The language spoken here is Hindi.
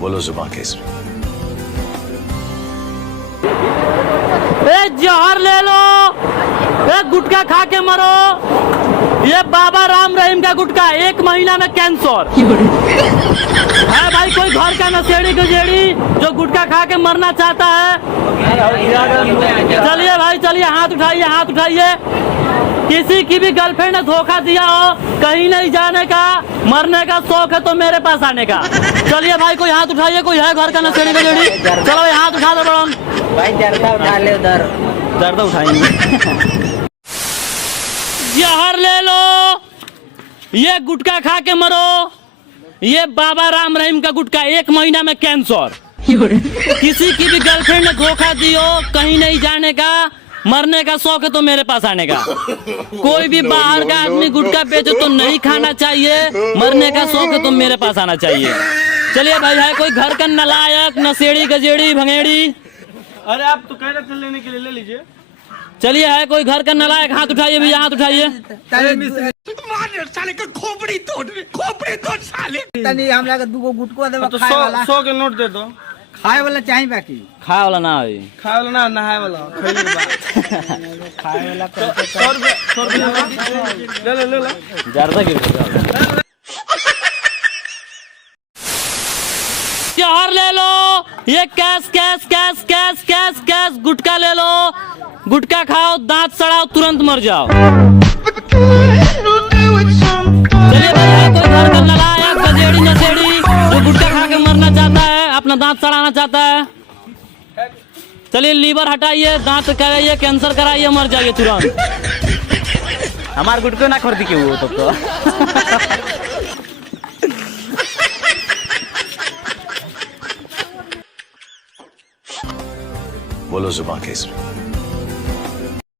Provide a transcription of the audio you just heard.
बोलो जुबान केसरी। जहर ले लो, गुटखा खा के मरो। ये बाबा राम रहीम का गुटखा, 1 महीना में कैंसर है। भाई कोई घर का नशेड़ी गजेड़ी जो गुटखा खा के मरना चाहता है, चलिए भाई चलिए, हाथ उठाइए, हाथ उठाइए। किसी की भी गर्लफ्रेंड ने धोखा दिया हो, कहीं नहीं जाने का, मरने का शौक है तो मेरे पास आने का। चलिए भाई कोई हाथ उठाइए, कोई है घर का नशेड़ी गजेड़ी, चलो भाई हाथ उठा दो बड़न भाई। जर्दा उठा ले, उधर जर्दा उठाएंगे। जहर ले लो, ये गुटखा खा के मरो। ये बाबा राम रहीम का गुटखा, 1 महीना में कैंसर। किसी की भी गर्लफ्रेंड ने धोखा दियो, कहीं नहीं जाने का, मरने का शौक है तो मेरे पास आने का। कोई भी बाहर का आदमी गुटखा बेचे तो नहीं खाना चाहिए, मरने का शौक है तो मेरे पास आना चाहिए। चलिए भाई, है कोई घर का नलायक, नशेड़ी गजेड़ी भंगेड़ी? अरे आप तो कह रहे थे लेने के लिए, ले लीजिए। चलिए, है कोई घर का नलायक? हाथ उठाइए भैया, हाथ उठाइए। तनी हमरा के दूगो गुटको देबो तो खाए वाला। 100 के नोट दे दो। खाए वाला चाहिए बाकी। खाए वाला ना है, खाए वाला ना, नहाए वाला खैले के बाद। खाए वाला तो 100 रुपया ले लो। जर्दा गिर गया। जहर ले लो, ये cash cash cash cash cash cash गुटखा ले लो। गुटखा खाओ, दांत सड़ाओ, तुरंत मर जाओ। चलिए भाई, है कोई घर का नलायक गजेड़ी नशेड़ी जो गुटखा खा के मरना चाहता है, अपना दांत सड़ाना चाहता है? चलिए लीवर हटाइए, दांत कराइए, कैंसर कराइए, मर जाइए तुरंत। हमारे गुटखा ना खरीदी क्यों तब तो। बोलो जुबान केसरी।